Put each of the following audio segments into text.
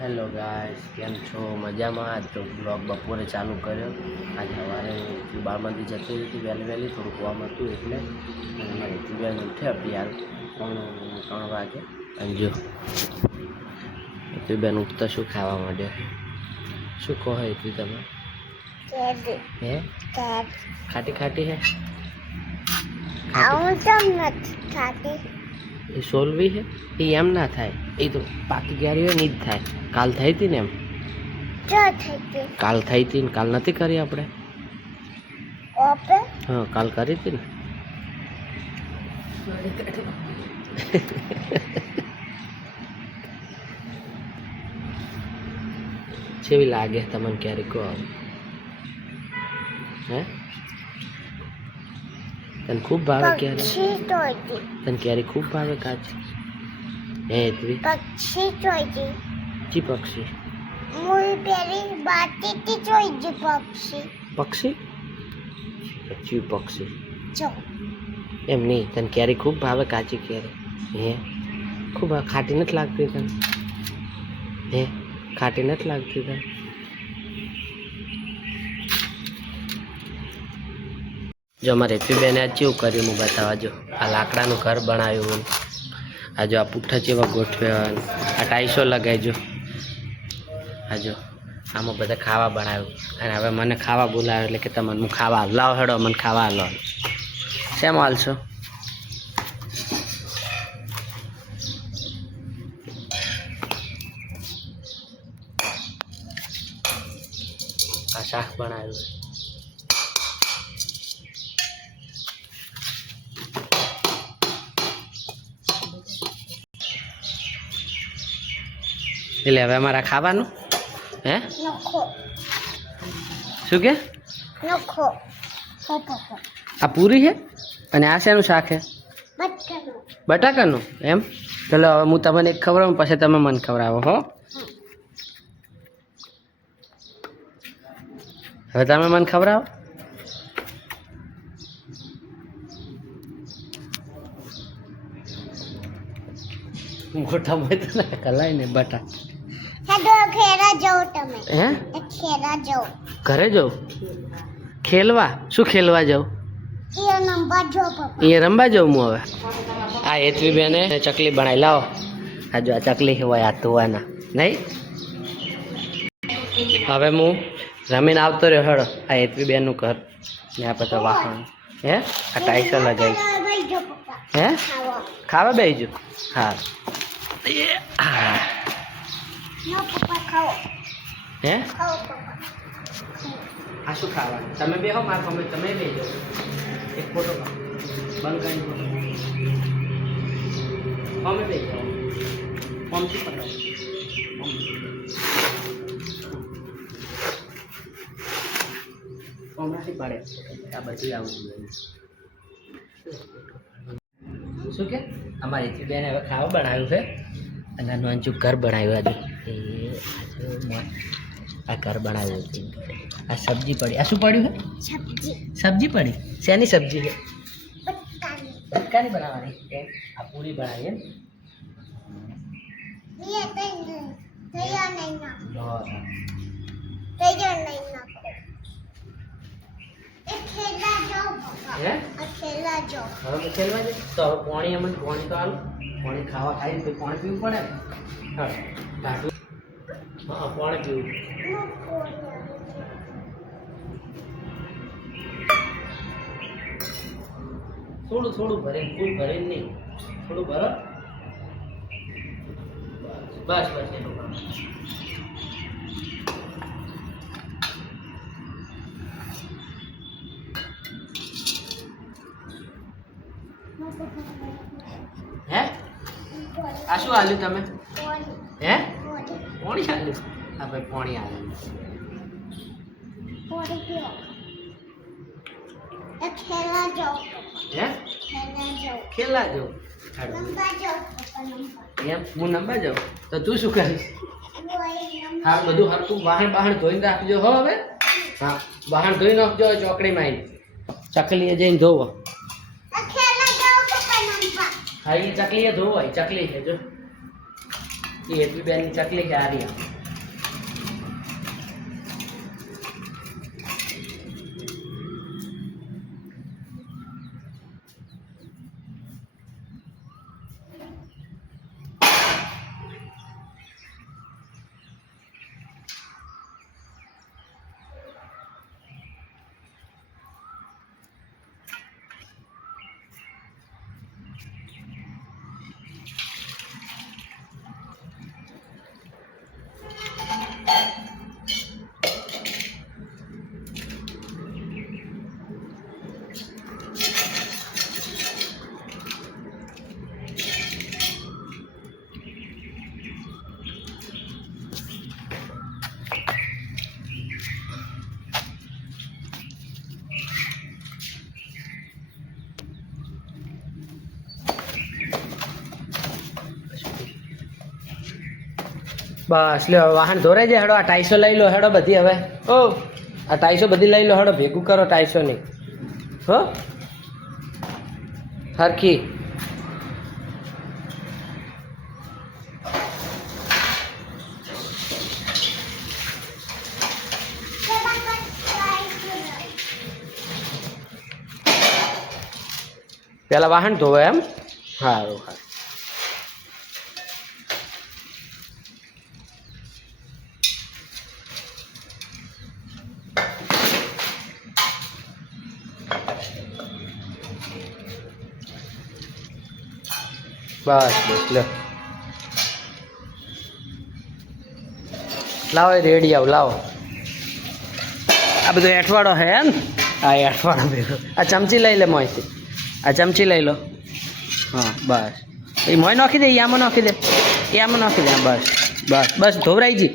Hello guys, કેમ છો? મજામાં? તો બ્લોગ બપોરે ચાલુ કર્યો. આજે સવારે બાળમાંથી જતી હતી વહેલી થોડુંક કામ હતું એટલે મારે બેન ઉઠ્યા હતી હાલ 3 વાગે. અને જો બેન ઉઠતા શું ખાવા માંડે? શું કહો હતી તમે? હે ખાટી ખાટી હે? એ સોલવી હે? એ એમ ના થાય, એ તો પાકી ક્યારે હોય ને જ થાય. કાલ થઈ હતી ને એમ? કાલ થઈ હતી ને કાલ નથી કરી આપણે? હા, કાલ કરી હતી ને. કેવી લાગે તમને ક્યારે કહો? હે તને ખૂબ ભાવે ક્યારે? તને ક્યારે ખૂબ ભાવે કાચી? હે હેતવી જી પક્ષી પક્ષી ચી પક્ષી એમ નહીં, તને ક્યારે ખૂબ ભાવે કાચી ક્યારે? હે ખૂબ ખાટી નથી લાગતી તને? હે ખાટી નથી લાગતી તને? જો અમારે બેને આજ કેવું કર્યું હું બતાવવા. જો આ લાકડાનું ઘર બનાવ્યું. આ જો આ પુઠ્ઠા જેવા ગોઠવ્યા, આ ટાઈસો લગાવજો. આ જો આમાં બધા ખાવા બનાવ્યું. અને હવે મને ખાવા બોલાવે એટલે કે તમને હું ખાવા લાવ હેડો, મને ખાવા હાલો. શેમ હાલશો? આ શાક બનાવ્યું. એટલે હવે અમારા ખાવાનું હે શું કે? આ પૂરી છે અને આ શેનું શાક છે? બટાકાનું. એમ ચલો હવે હું તમને એક ખવડાવું પછી તમે મને ખવડાવો હો. હવે તમે મને ખવડાવો. મોટા મોય તો ના કલાય ને બટા. હે ઘરે જાઉં ખેલવા? શું ખેલવા જાઉં? અહીંયા રમવા જાઉં હું હવે. આ હેતવી બેને ચકલી બનાવી લાવો. આ જો આ ચકલી હોય આ ધોવાના નહીં. હવે હું રમીને આવતો રહ્યો હેડો. આ હેતવી બેનનું ઘર ને આ બધા વાહન. હે આ ટાઈસો લગાવી. હે ખાવા બેસજો. હા હા હે આ શું ખાવાનું? તમે બે હો માર મમ્મી, તમે બે જાઓ. એક ફોટો બંધ કરીને ફોટો મમ્મી બે જાઓ. મમ્મી પકડો. મમ્મી પડે આ બધું આવું જોઈએ. શું કે અમારી બેને હવે ખાવા બનાવ્યું છે અને નાનું ઘર બનાવ્યું. આજે આ ઘર બનાવ્યું છે. આ સબ્જી પડી. આ શું પડ્યું છે? સબ્જી પડી. શેની સબ્જી છે? બટકાની બનાવવાની. આ પૂરી બનાવી ખેલવા જાય તો હવે પાણી એમ પાણી તો હાલ પાણી ખાવા ખાઈ તો પાણી પીવું પડે ને. હા પાણી પીવું. થોડું થોડું ભરે, ફૂલ ભરે નહીં, થોડું ભરો. બસ બસ એનું કામ. હે આ શું હાલ્યું તમે? હે પોણી હાલ્યું? હા ભાઈ પોણી હાલ્યું. હે ખેલા જાઉં એમ? હું નંબા જાઉં તો તું શું કરીશ? હા બધું હરતું વાહણ બાહણ ધોઈને રાખજો હો. હવે હા વાહણ ધોઈ નાખજો ચોકડીમાં આવીને. ચકલીએ જઈને ધોવો. હા એ ચકલીએ ધોવાય. ચકલી છે જો ये भी बेन चकली के आ रही है। बस लो वाहन धोराई जाए हेड़ो आ टाइसो लई लो हेड़ो बधी हवे ओ आ टाइसो बधी लई लो हेड़ो भेगू करो टाइसो नहीं हो हरखी पहला वाहन धोवे एम हारू हारू बस बस लो लाओ रेडी आओ लाओ आ बधो एठवाड़ो है एम आ एठवाड़ो भेगो आ चमची लई ले मोयथी आ चमची लई लो हाँ बस ये मोय नाखी दे याम नाखी दे बस बस बस धोवराई जी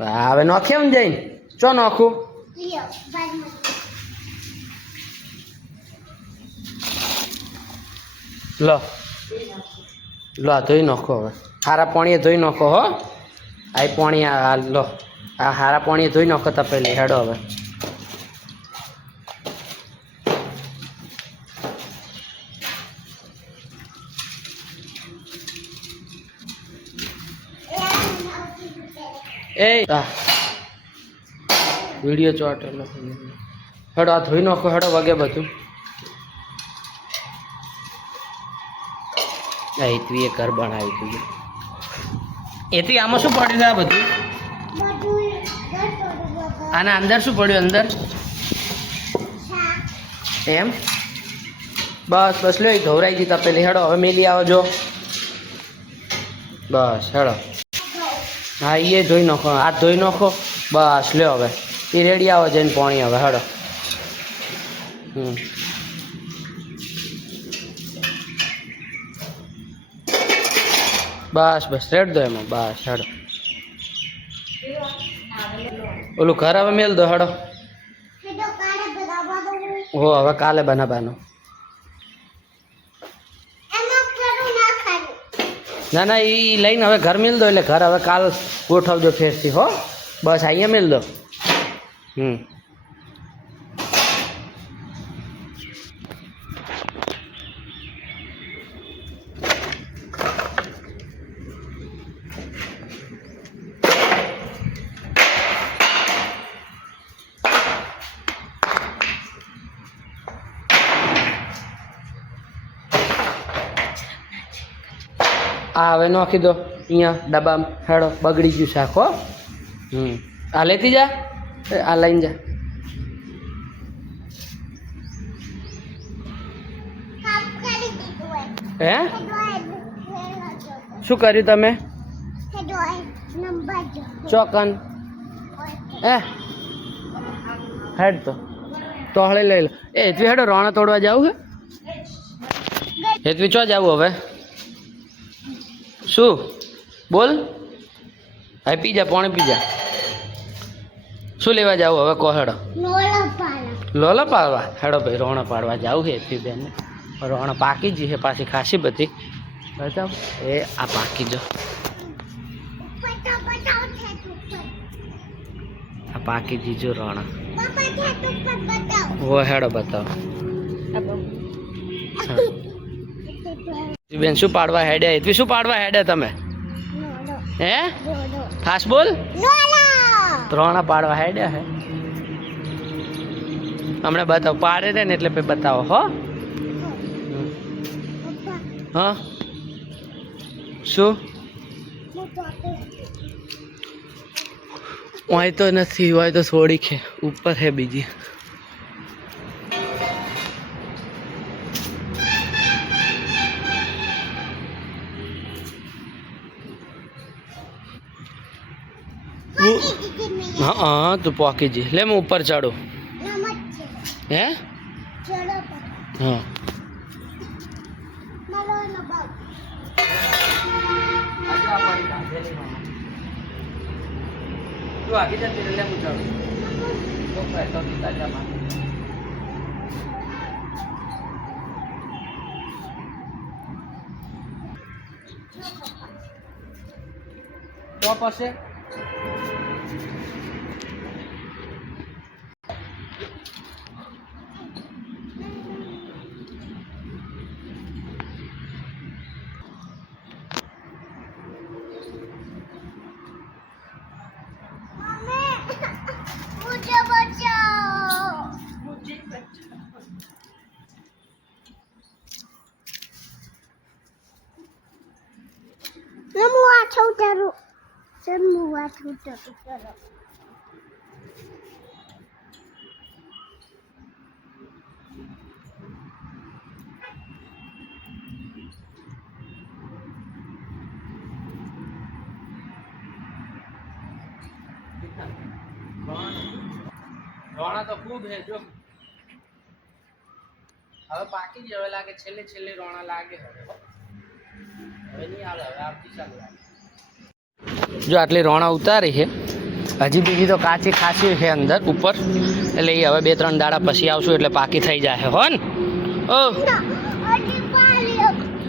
हवे नाखे हम जईन चो नाखू लो लो आ धोई नाखो हवे हारा पाणी धोई नाखो हो आई पाणी आ लो आ हारा पाणी धोई नाखो तो पहले हेडो हवे ए वीडियो चोटेलो हेडो आ धोई नाखो हेडो वगे बधु हेतवी घर बनावी थी हेतवी आम शू पड़े आ बधु आना अंदर शू पड़े अंदर एम बस बस लो धोराई गई तपेली हेड़ो हवे मेली आओ जो बस हेड़ो हाँ ये धोई नाखो हाथ धोई नाखो बस लो हवे ये रेडी आओ जैन पानी हवे हेड़ो बस बस रेड दो एम बस हेड़ो ओलू घर हवे मेल दो हेड़ो हो हवे काले बनाबानो ना ना ये लईने हवे घर मेल दो એટલે घर हवे काल गोठवजो फेरथी हो बस अहींया मेल दो आ हवे नाखी दो अँ डब्बा हेड़ो बगड़ी गयु शाक हो आ लेती जा आ लईने जा हे शू कर्यु तमे चौकन ए हेड तो हळे लई लो ए हेतवी हेडो रोणा तोड़वा जाऊ है हेतवी चो जाऊ हवे शू बोल आ पीजा पानी पीजा शू लेवा जाऊ हवे को हेड़ो लोला पाड़वा हेड़ो भाई रोणा पाड़वा जाऊ है हेतवी बेन रोणा पाकी जी है पासी खासी बधी बताओ ए आ पाकी जो आ पाकी जी जो रोणा वो हेड़ो बताओ बेन शू पाड़वा हेडे हेतवी शू पाड़वा हेडे तमे હે ફાસ્ટ બોલ રોણા પાડવા હેડ્યા હે હમણાં બતાવો પાડે છે ને એટલે બતાવો હો હા શું હોય તો નથી હોય તો થોડીક છે ઉપર છે બીજી हाँ तो पॉकी जी ले मैं ऊपर चढ़ू है हाँ तू आगे जा तेरे ले मुझे तो पैसा देता जा मान तो पासे रोना तो खूब है जो હવે પાકી જ હવે લાગે છેલ્લે છેલ્લે રોણા લાગે હવે નહીં આવે હવે આવતી ચાલુ લાગે જો આટલી રોણા ઉતારી છે હજી બીજી તો કાચી ખાસી છે અંદર ઉપર એટલે એ હવે 2-3 દાડા પછી આવશું એટલે પાકી થઈ જાય હો ને ઓ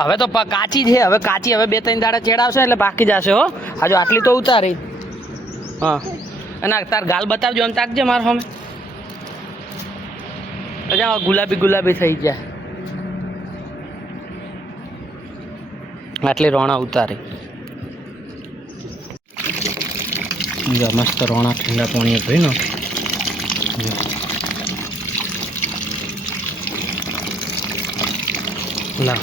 હવે તો કાચી છે હવે કાચી હવે 2-3 દાડા ચેડાવશે એટલે પાકી જશે હો આ જો આટલી તો ઉતારી હા અને તાર ગાલ બતાવજો આમ તાકજે માર સામે અજા ગુલાબી ગુલાબી થઈ ગયા આટલી રોણા ઉતારી મસ્ત રોણા ઠંડા પાણી ભરી ને ના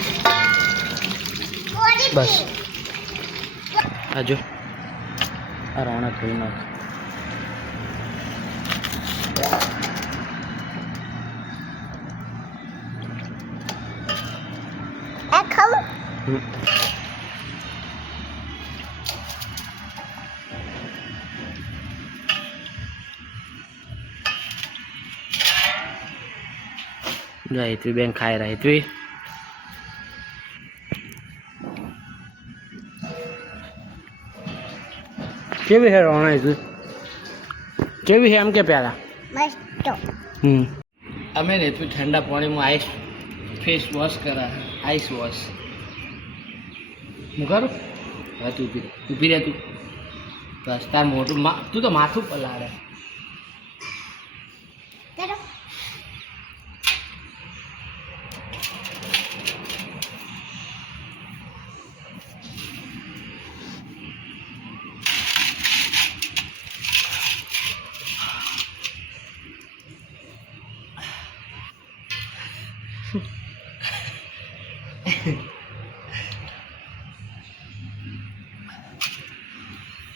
બસ આજો આ રોણા થઈ નાખ હેતવી બેન ખાઈ રહ્યા હેતવી કેવી છે રોણા હેતવી કેવી છે એમ કે પહેલા અમે હેતવી ઠંડા પાણીમાં આઈસ ફેસ વોશ કરા આઈસ વોશ હું કરું હવે તું ઊભી રહે તું બસ તાર મોટું તું તો માથું પલાળે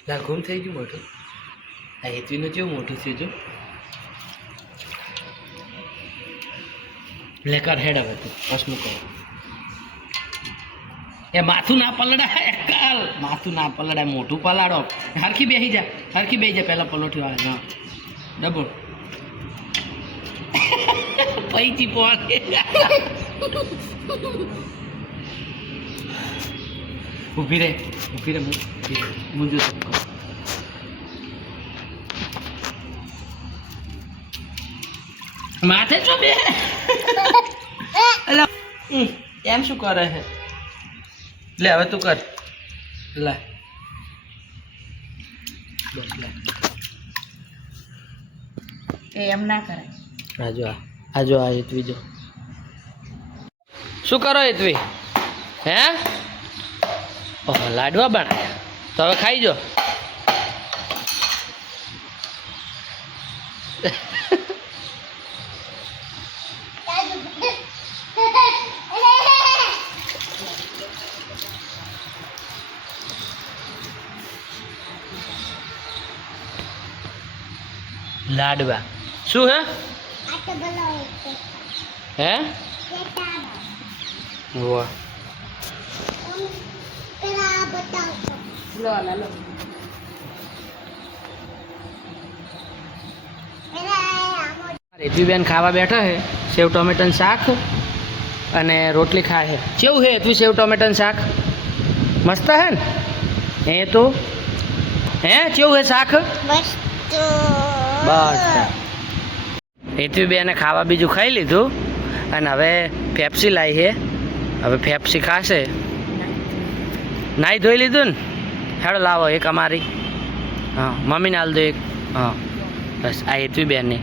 ના ગુમ થઈ ગયું મોટું આ હેતવીનું કેવું મોટું થયું જો લેકર હેડ હવે તું પસનું કરો એ માથું ના પલડાય કાલ માથું ના પલડાય મોટું પલાડો હરખી બેસી જા પહેલાં પલોઠી વાળે હા ડબલ પૈચી પોકે ઊભી રે મુંજો માથે છો બે એમ શું કરે છે લે હવે તું કર લે બસ લે એમ ના કરાય આજો આ હેતવી જો શું કરો હેતવી હે ઓહ લાડવા બનાયા તો હવે ખાઈ જો. લાડવા શું હે હે વાહ રેતવીબેન ખાવા બેઠા છે સેવ ટોમેટન શાક અને રોટલી ખાય છે. કેવું છે તું સેવ ટોમેટન શાક? મસ્ત હે ને? હે તો હે કેવું હે શાક? બસ રેતવીબેને ખાવા બીજું ખાઈ લીધું અને હવે પેપ્સી લાવી છે. હવે પેપ્સી ખાશે. નાઈ ધોઈ લીધું ને? હેડો લાવો એક અમારી. હા મમ્મીને હાલ દો એક. હા બસ આ રેતવીબેનની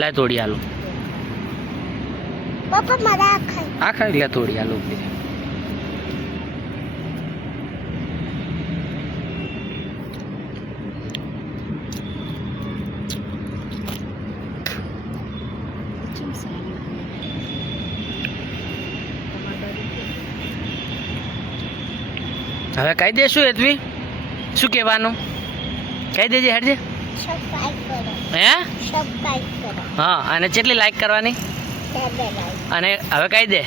લાય થોડી આલું. આ ખાઈ લે થોડી આલું. હવે કહી દેશું હેતવી શું કહેવાનું? કહી દેજે હેડજે. હે હા અને કેટલી લાઈક કરવાની? અને હવે કહી દે.